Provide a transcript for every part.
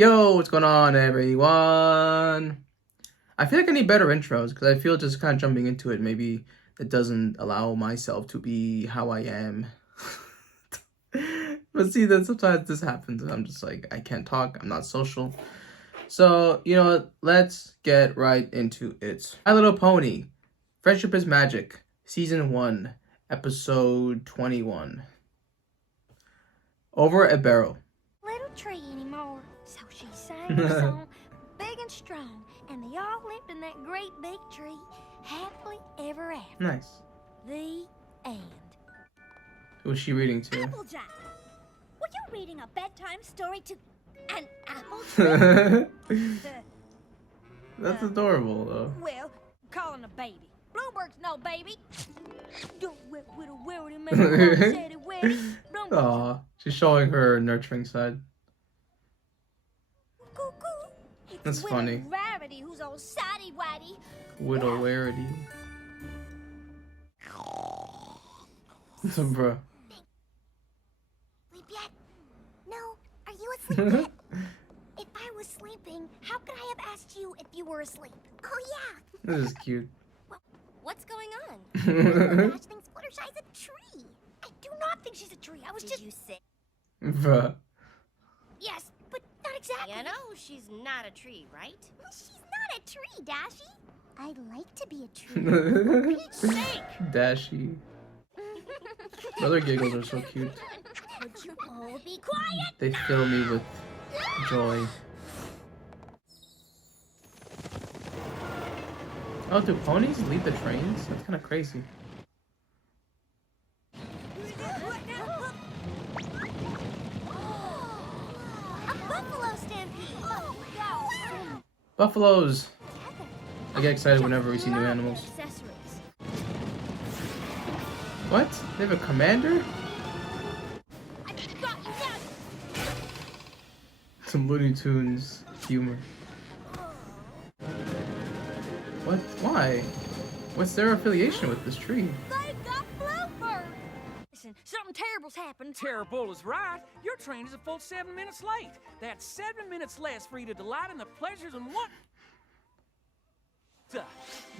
Yo, what's going on, everyone? I feel like I need better intros because I feel just kind of jumping into it. Maybe it doesn't allow myself to be how I am. But see, then sometimes this happens and I'm just like, I can't talk. I'm not social. So, you know what? Let's get right into it. My Little Pony, Friendship is Magic, Season 1, Episode 21. Over a barrel. Little tree anymore. So she sang her song, big and strong, and they all lived in that great big tree, happily ever after. Nice. The end. Who was she reading to? Applejack, were you reading a bedtime story to an apple tree? That's adorable, though. Well, calling a baby. Bluebird's no baby. Don't whip with a wordy man. Aw, she's showing her nurturing side. That's funny. Rarity, who's all saddy waddy. Widowarity. Bruh. Sleep yet? No. Are you asleep yet? If I was sleeping, how could I have asked you if you were asleep? Oh yeah. This is cute. What's going on? Ash thinks Fluttershy's a tree. I do not think she's a tree. I was just. Did you say? Bruh. Yes, but not exactly. You know, she's not a tree, right? She's not a tree, Dashy. I'd like to be a tree. For Pete's sake. Dashy. Other giggles are so cute. Would you all be quiet? They fill me with joy. Oh, do ponies lead the trains? That's kind of crazy. A buffalo stampede. Buffaloes! I get excited whenever we see new animals. What? They have a commander? Some Looney Tunes humor. What? Why? What's their affiliation with this tree? They got Bluebird. Listen, something terrible's happened. Terrible is right. Your train is a full 7 minutes late. That's 7 minutes less for you to delight in the pleasures and what? But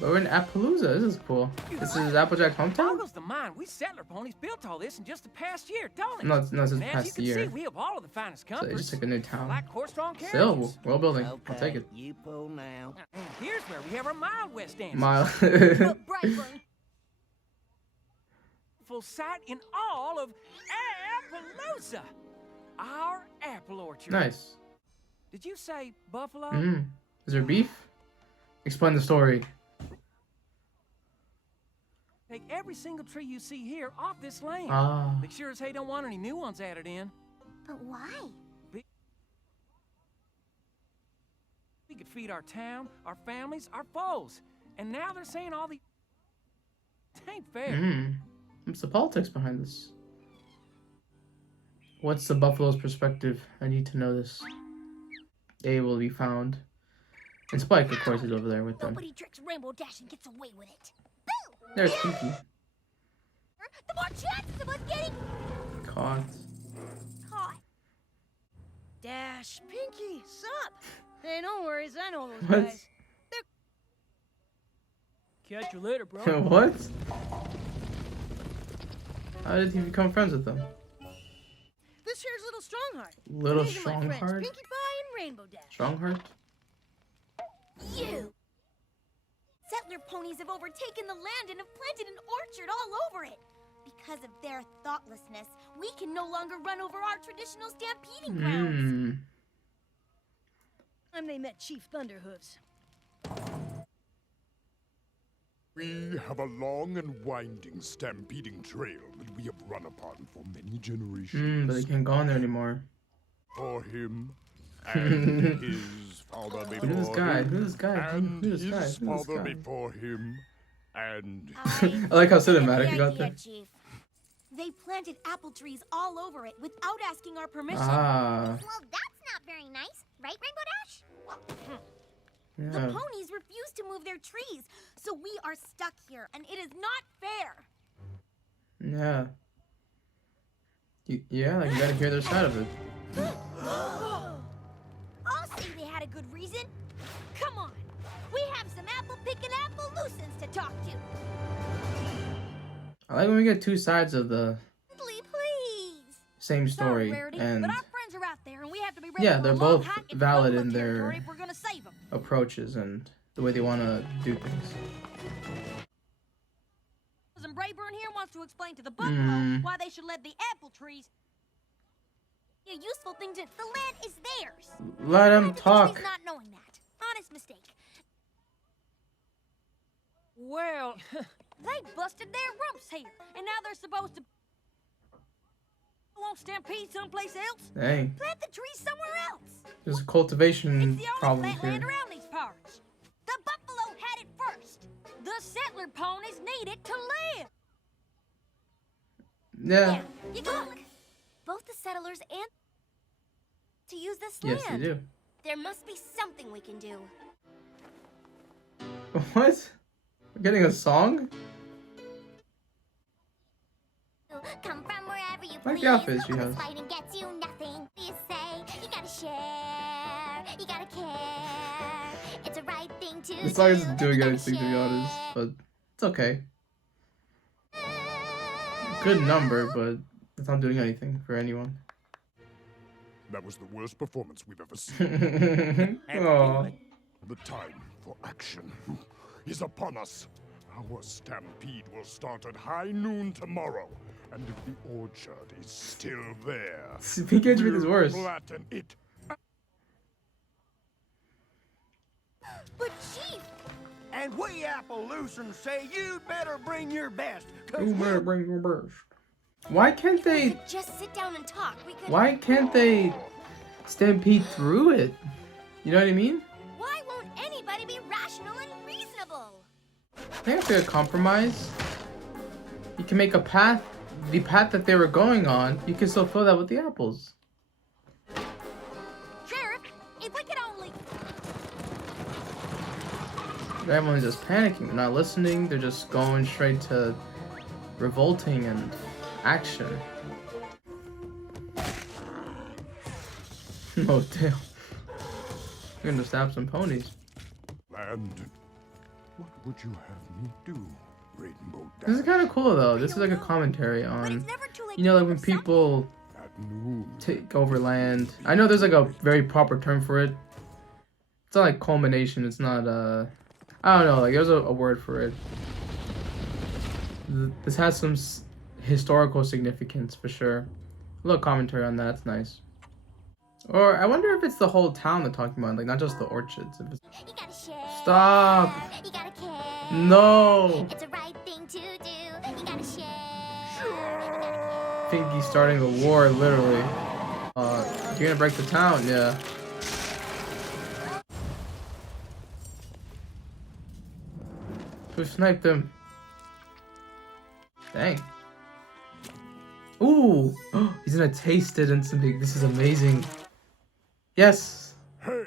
we're in Appaloosa. This is cool. This is Applejack's hometown? Boggles the mind. We settler ponies built all this in just the past year, don't it? No, it's And the as past you can year. see, we have all of the finest So comforts. they just took a new town. Like horse-drawn Still, carriages. world building. I'll take it. You pull now. And here's where we have our Mild West dances. Mile. Brightburn. Full sight in all of Appaloosa. Our apple orchard. Nice. Did you say buffalo? Mm. Is there beef? Explain the story. Take every single tree you see here off this land. Ah. Make sure as hey don't want any new ones added in. But why? We could feed our town, our families, our foes. And now they're saying all the... It ain't fair. Mm. What's the politics behind this? What's the buffalo's perspective? I need to know this. They will be found. And Spike, of course, is over there with them. Nobody tricks Rainbow Dash and gets away with it. There's Pinky. The more chances of us getting Caught. caught. Dash, Pinky, sup? Hey, no worries, I know those What? guys. Catch you later, bro. What? How did he become friends with them? This here's Little Strongheart. Little These are my friends, Strongheart? Pinkie Pie and Rainbow Dash. Strongheart? You! Settler ponies have overtaken the land and have planted an orchard all over it. Because of their thoughtlessness, we can no longer run over our traditional stampeding grounds. Hmm. Time they met Chief Thunderhooves. We have a long and winding stampeding trail that we have run upon for many generations. But they can't go on there anymore. For him and his father before Who's this guy? him, Who's this guy? and Who's this guy? his Who's this father guy? before him, and I like how cinematic you got there. Chief. They planted apple trees all over it without asking our permission. Ah. Well, that's not very nice, right, Rainbow Dash? The Yeah. ponies refuse to move their trees, so we are stuck here, and it is not fair. Yeah. Yeah, like you gotta hear their side of it. Oh got a good reason. Come on. We have some apple-picking apple-loosens to talk to. I like when we get two sides of the Please. same Sorry, story, Rarity, and but our friends are out there, and we have to be ready yeah, for they're a long both hike into valid buffalo in territory their if we're gonna save them. approaches and the way they want to do things. And Brayburn here wants to explain to the buffalo why they should let the apple trees. A useful thing to... The land is theirs. Let him Why do the talk. trees not knowing that? Honest mistake. Well, they busted their rumps here, and now they're supposed to. Won't stampede someplace else? Dang, Plant the trees somewhere else. there's cultivation It's the only problems flat land here. around these parts. The buffalo had it first. The settler ponies need it to live. Yeah, You look. Both the settlers and to use this yes, they land. do. There must be something we can do. What? We're getting a song? Come from wherever you I like please. the outfit she All has. this fighting gets you nothing. You say you gotta share, you gotta care. It's a right thing to This song do. isn't doing You gotta anything, to be honest, share. but it's okay. Good number, but it's not doing anything for anyone. That was the worst performance we've ever seen. Aww. The time for action is upon us. Our stampede will start at high noon tomorrow. And if the orchard is still there, Pikachu is we'll worse. flatten it. But Chief, And we Appaloosans say you'd better bring your best. 'Cause You better bring your burst. Why can't if we they? could just sit down and talk. We could. Why can't they stampede through it? You know what I mean? Why won't anybody be rational and reasonable? They have to compromise. You can make a path. The path that they were going on, you can still fill that with the apples. Sheriff, if we could only. Everyone's just panicking. They're not listening. They're just going straight to revolting and action. Oh damn! You're gonna stab some ponies. And what would you have me do, Rainbow This is Dash? kind of cool though. This is like a commentary But on, it's never too late. you know, to like when think of people At noon. take over land. I know there's like a very proper term for it. It's not like culmination. It's not I don't know. Like there's a word for it. This has some historical significance for sure. A little commentary on that. It's nice. Or I wonder if it's the whole town they're talking about, like not just the orchards. If it's... something. You gotta share. Stop! You gotta care. No! It's a right thing to do. You gotta share. Pinky's starting a war, literally. You're gonna break the town, yeah. Who sniped him? Dang. Ooh! He's gonna taste it instantly. This is amazing. Yes! Hey,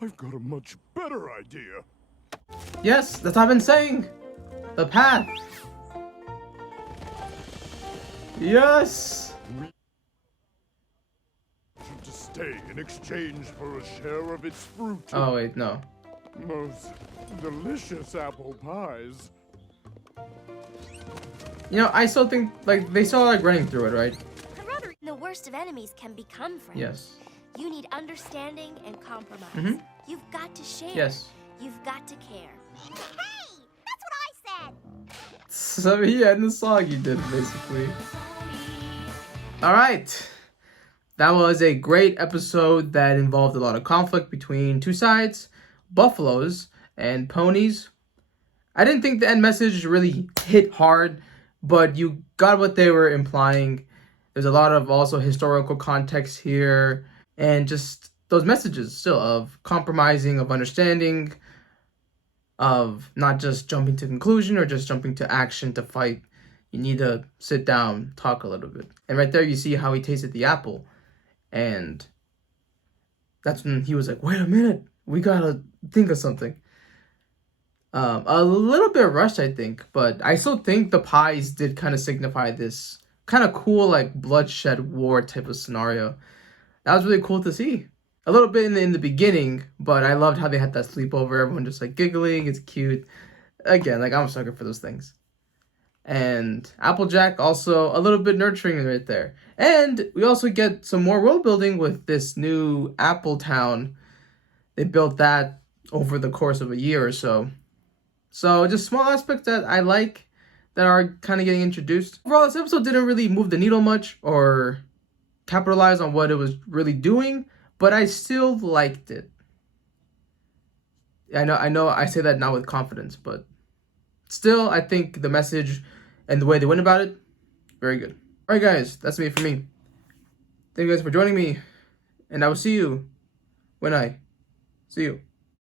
I've got a much better idea. Yes! That's what I've been saying! The path! Yes! To stay in exchange for a share of its fruit. Oh, wait, no. Most delicious apple pies. You know, I still think, like, they still like running through it, right? I'd rather the worst of enemies can become friends. Yes. You need understanding and compromise. Mhm. You've got to share. Yes. You've got to care. Hey! That's what I said! So, yeah, in the song you did, basically. Alright. That was a great episode that involved a lot of conflict between two sides, buffaloes and ponies. I didn't think the end message really hit hard, but you got what they were implying. There's a lot of also historical context here, and just those messages still of compromising, of understanding, of not just jumping to conclusion or just jumping to action to fight. You need to sit down, talk a little bit. And right there you see how he tasted the apple. And that's when he was like, wait a minute, we gotta think of something. A little bit rushed, I think, but I still think the pies did kind of signify this kind of cool, like, bloodshed war type of scenario. That was really cool to see. a little bit in the beginning, but I loved how they had that sleepover. Everyone just like giggling. It's cute. Again, like I'm a sucker for those things. And Applejack also a little bit nurturing right there. And we also get some more world building with this new Apple Town. They built that over the course of a year or so. So just small aspects that I like that are kind of getting introduced. Overall, this episode didn't really move the needle much or capitalize on what it was really doing, but I still liked it. I know I say that now with confidence, but still I think the message and the way they went about it, very good. Alright guys, that's me for me. Thank you guys for joining me, and I will see you when I see you.